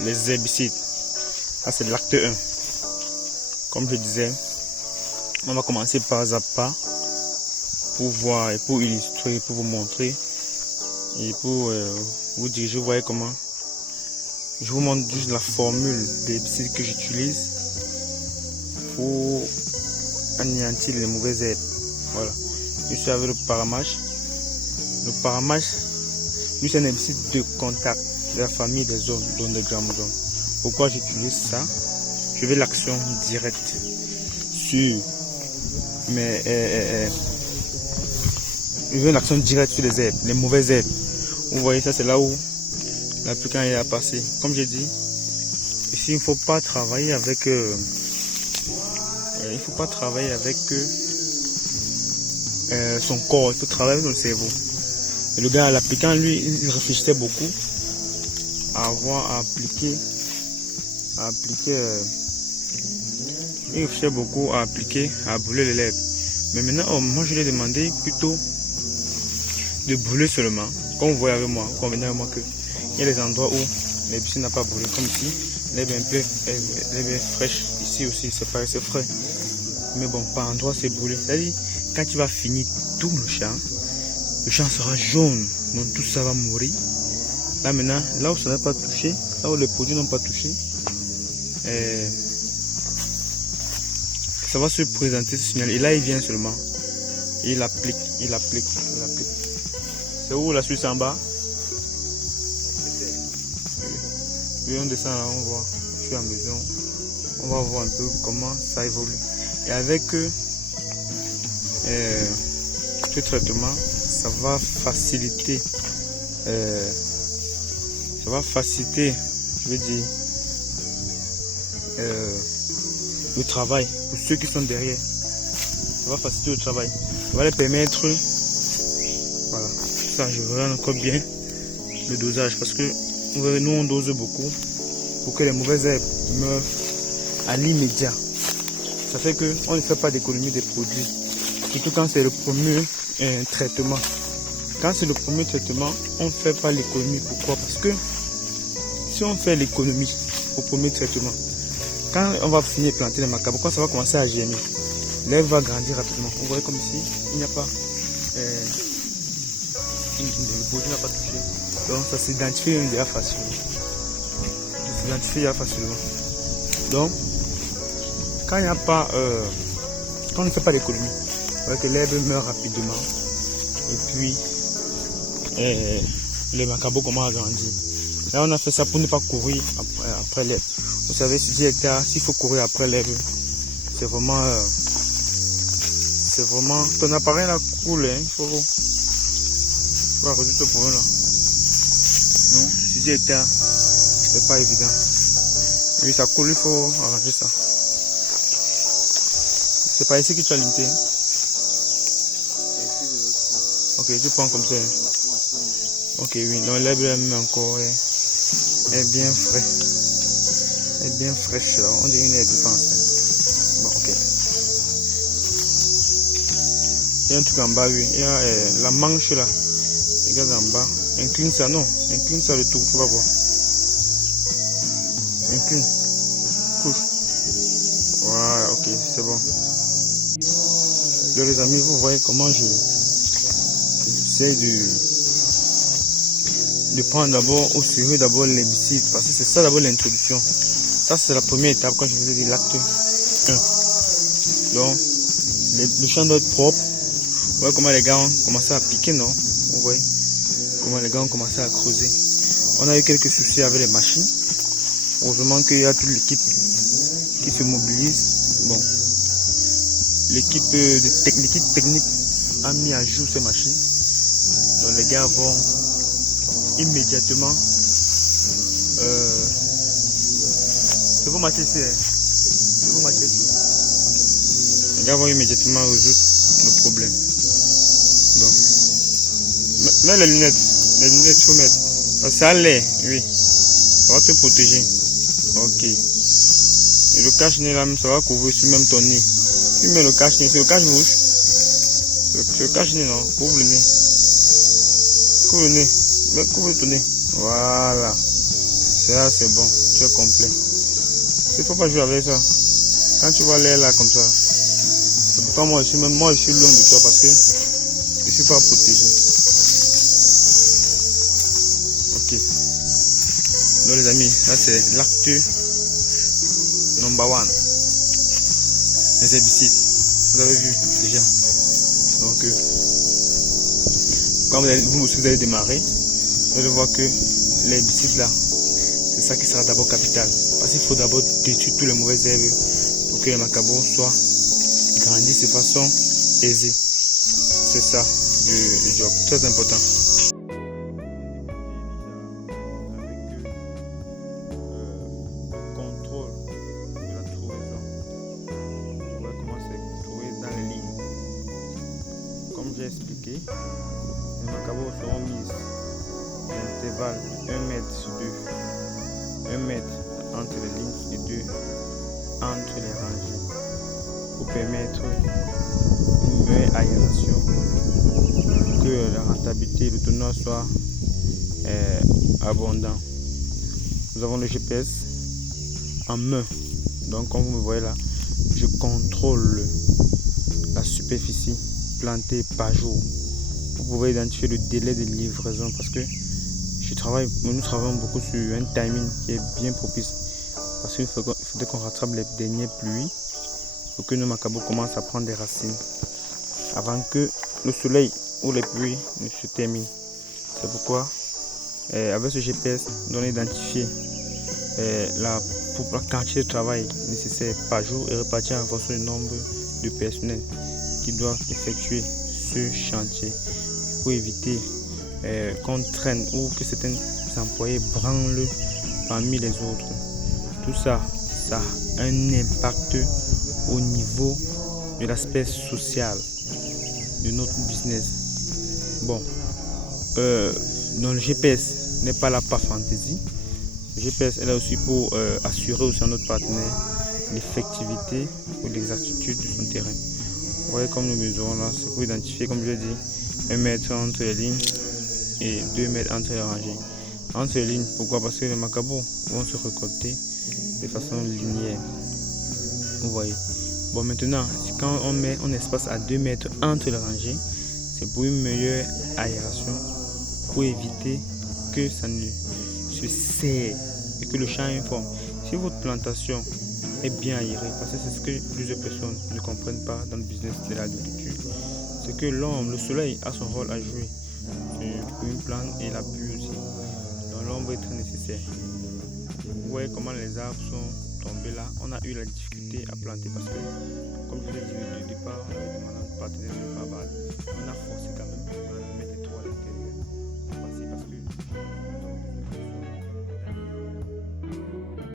les herbicides. Ça c'est l'acte 1. Comme je disais, on va commencer pas à pas pour voir et pour illustrer, pour vous montrer et pour vous diriger. Vous voyez comment je vous montre juste la formule d'herbicide que j'utilise pour anéantir les mauvaises herbes. Voilà. Je suis avec le Paramash. Le Paramash, lui, c'est un herbicide de contact de la famille des zones de Gramozone. Pourquoi j'utilise ça? Je veux l'action directe sur mes je veux l'action directe sur les herbes, les mauvaises herbes. Vous voyez, ça c'est là où l'appliquant est à passer. Comme j'ai dit, ici il ne faut pas travailler avec son corps, il faut travailler avec le cerveau. Et le gars, l'appliquant, lui, il réfléchissait beaucoup à avoir à appliquer, il réfléchissait beaucoup à appliquer, à brûler les lèvres. Mais maintenant, moi, je lui ai demandé plutôt de brûler seulement. Comme vous voyez avec moi, convenez avec moi que il y a des endroits où l'herbicide n'a pas brûlé, comme ici, l'herbe est un peu l'herbe est fraîche. Ici aussi, c'est pareil, c'est frais. Mais bon, par endroit, c'est brûlé. C'est-à-dire, quand tu vas finir tout le champ sera jaune, donc tout ça va mourir. Là maintenant, là où ça n'a pas touché, là où les produits n'ont pas touché, ça va se présenter ce signal. Et là, il vient seulement. Il applique. C'est où la Suisse en bas? Et on descend là, on voit. Je suis en maison. On va voir un peu comment ça évolue. Et avec ce traitement, ça va faciliter, je veux dire, le travail pour ceux qui sont derrière. Ça va faciliter le travail. Ça va les permettre, voilà, ça je regarde encore bien le dosage parce que nous on dose beaucoup pour que les mauvaises herbes meurent à l'immédiat. Ça fait qu'on ne fait pas d'économie des produits, surtout quand c'est le premier traitement. Quand c'est le premier traitement, on ne fait pas l'économie. Pourquoi? Parce que si on fait l'économie au premier traitement, quand on va finir de planter les macabres, quand ça va commencer à germer, l'herbe va grandir rapidement. Vous voyez comme ici, il n'y a pas, le produit n'a pas touché. Donc ça s'identifie déjà facilement. Donc, quand il n'y a pas, quand on ne fait pas l'économie, vous voyez que l'herbe meurt rapidement. Et puis, les macabres commencent à grandir. Là, on a fait ça pour ne pas courir après l'herbe. Vous savez, si 10 hectares, s'il faut courir après l'herbe, c'est vraiment, ton appareil là coule, hein, il faut résoudre ce problème là. Non, si 10 hectares, c'est pas évident. Oui, ça coule, il faut arranger ça. C'est pas ici que tu as limité. Hein? Ok, tu prends comme ça. Hein? Ok, oui, donc l'herbe est encore est bien frais. Elle est bien fraîche là, on dirait une herbe, je pense. Hein? Bon, ok. Il y a un truc en bas, oui. Il y a la manche là. Regarde en bas. Incline ça, non. Incline ça le tour, tu vas voir. Incline. Couche. Voilà, ok, c'est bon. Donc les amis, vous voyez comment j'essaie de prendre d'abord au sérieux d'abord l'herbicide. Parce que c'est ça d'abord l'introduction. Ça c'est la première étape quand je vous ai dit l'acte 1. Donc le champ doit être propre. Vous voyez comment les gars ont commencé à piquer, non? Vous voyez comment les gars ont commencé à creuser. On a eu quelques soucis avec les machines. Heureusement qu'il y a toute l'équipe qui se mobilise. Bon, l'équipe technique a mis à jour ces machines. Donc les gars vont immédiatement c'est vous matcher ici, hein? C'est vous matcher ici. Okay. Les gars vont immédiatement résoudre le problème. Donc, mets les lunettes il faut mettre. Ça l'est, oui. Ça va te protéger. Ok. Et le cache-nez là, ça va couvrir sur même ton nez. Tu mets le cache-nez, c'est le cache-bouche. C'est le cache-nez, non? Couvre le nez. Couvre le nez. Couvre ton nez. Voilà. Ça, c'est bon. Tu es complet. Il ne faut pas jouer avec ça. Quand tu vois l'air là comme ça, c'est pourquoi moi je suis loin de toi parce que je ne suis pas protégé. Ok. Donc les amis, ça c'est l'acte number 1. Les herbicides. Vous avez vu déjà. Donc quand vous allez démarrer, vous allez voir que les herbicides là, c'est ça qui sera d'abord capital. Parce qu'il faut d'abord détruire tous les mauvaises herbes pour que les macabons soient grandissent de façon aisée. C'est ça le job, très important. Contrôle de la trouvaison. On va commencer à trouver dans les lignes. Comme j'ai expliqué, les macabons seront mis à l'intervalle de 1 mètre sur 2. 1 mètre entre les lignes et 2 entre les rangées pour permettre une meilleure aération, que la rentabilité du tournoi soit abondant. Nous avons le GPS en main, donc comme vous me voyez là, je contrôle la superficie plantée par jour. Vous pouvez identifier le délai de livraison parce que nous travaillons beaucoup sur un timing qui est bien propice parce qu'il faudrait qu'on rattrape les dernières pluies pour que nos macabos commencent à prendre des racines avant que le soleil ou les pluies ne se terminent. C'est pourquoi avec ce GPS, nous allons identifier la quantité de travail nécessaire par jour et répartir en fonction du nombre de personnels qui doivent effectuer ce chantier pour éviter qu'on traîne ou que certains employés branlent parmi les autres. Tout ça, ça a un impact au niveau de l'aspect social de notre business. Bon, donc le GPS n'est pas là par fantaisie. Le GPS est là aussi pour assurer aussi à notre partenaire l'effectivité ou l'exactitude de son terrain. Vous voyez comme nous mesurons là, c'est pour identifier, comme je l'ai dit, 1 mètre entre les lignes et 2 mètres entre les rangées. Entre les lignes, pourquoi? Parce que les macabos vont se récolter de façon linéaire. Vous voyez. Bon, maintenant, quand on met un espace à 2 mètres entre les rangées, c'est pour une meilleure aération, pour éviter que ça ne se serre et que le champ ait une forme. Si votre plantation est bien aérée, parce que c'est ce que plusieurs personnes ne comprennent pas dans le business de l'agriculture, c'est que l'ombre, le soleil a son rôle à jouer pour une plante et la pluie aussi. Donc l'ombre est très nécessaire. Vous voyez comment les arbres sont tombés là. On a eu la difficulté à planter parce que, comme je l'ai dit au départ, on avait demandé à notre partenaire de ne pas abattre. On a